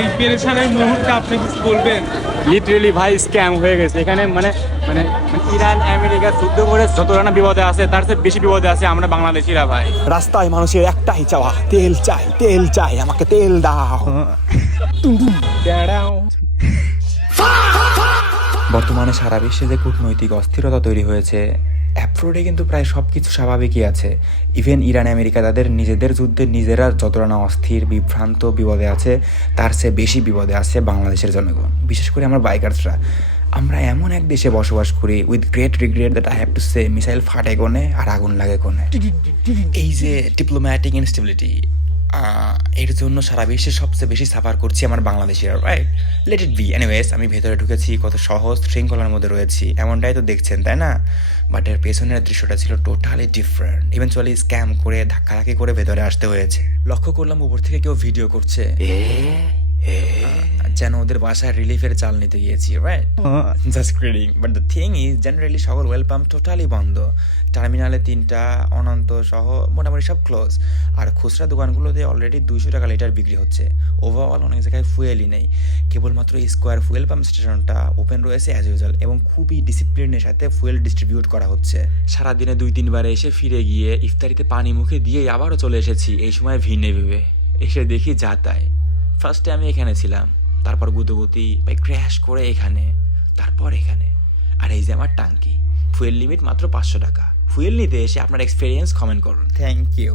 এই পেরেশানের মুহূর্তে আপনি কিছু বলবেন? লিটারেলি ভাই স্ক্যাম হয়ে গেছে এখানে। মানে মানে ইরান আমেরিকা যুদ্ধ করে যতটা না বিপদে আছে তার চেয়ে বেশি বিপদে আছে আমরা বাংলাদেশিরা ভাই। রাস্তায় মানুষের একটাই চাওয়া, তেল চাই, তেল চাই, আমাকে তেল দাও। বর্তমানে সারা বিশ্বে যে কূটনৈতিক অস্থিরতা তৈরি হয়েছে, অ্যাপ্রোডে কিন্তু প্রায় সব কিছু স্বাভাবিকই আছে। ইভেন ইরান আমেরিকা তাদের নিজেদের যুদ্ধে নিজেরা যতটা না অস্থির, বিভ্রান্ত, বিপদে আছে, তার চেয়ে বেশি বিপদে আছে বাংলাদেশের জনগণ, বিশেষ করে আমার বাইকার্সরা। আমরা এমন এক দেশে বসবাস করি, with great regret that I have to say, missile ফাটে কোণে আর আগুন লাগে কোণে। এই যে ডিপ্লোম্যাটিক ইনস্টেবিলিটি, এর জন্য সারা বিশ্বে সবচেয়ে বেশি সাফার করছি আমার বাংলাদেশিরা, right? Let it be. Anyways, আমি ভেতরে ঢুকেছি, কত সহজ শৃঙ্খলার মধ্যে রয়েছি এমনটাই তো দেখছেন, তাই না? বাট এর পেছনের দৃশ্যটা ছিল টোটালি ডিফারেন্ট। ইভেনচুয়ালি স্ক্যাম করে ধাক্কাধাক্কি করে ভেতরে আসতে হয়েছে। লক্ষ্য করলাম উপর থেকে কেউ ভিডিও করছে, যেন ওদের বাসায় রিলিফের চাল নিতে গিয়েছি, right? Just kidding. But the thing is, generally সকল ওয়েল পাম্প টোটালি বন্ধ। টার্মিনালে 3টা, অনন্ত সহ মোটামুটি সব ক্লোজ। আর খুচরা দোকানগুলোতে অলরেডি 200 টাকা লিটার বিক্রি হচ্ছে। ওভারঅল অনেক জায়গায় ফুয়েলই নেই। কেবলমাত্র স্কোয়ার ফুয়েল পাম্প স্টেশনটা ওপেন রয়েছে অ্যাজ ইউজুয়াল, এবং খুবই ডিসিপ্লিনের সাথে ফুয়েল ডিস্ট্রিবিউট করা হচ্ছে। সারাদিনে 2-3 বার এসে ফিরে গিয়ে ইফতারিতে পানি মুখে দিয়ে আবারও চলে এসেছি এই সময় ভিড় নেবে। এসে দেখি যা তাই। ফার্স্টে আমি এখানে ছিলাম, তারপর গুতগুতি ভাই ক্র্যাশ করে এখানে, তারপর এখানে। আর এই যে আমার টাঙ্কি, ফুয়েল লিমিট মাত্র 500 টাকা। ফুয়েল নিতে এসে আপনার এক্সপিরিয়েন্স কমেন্ট করুন। Thank you.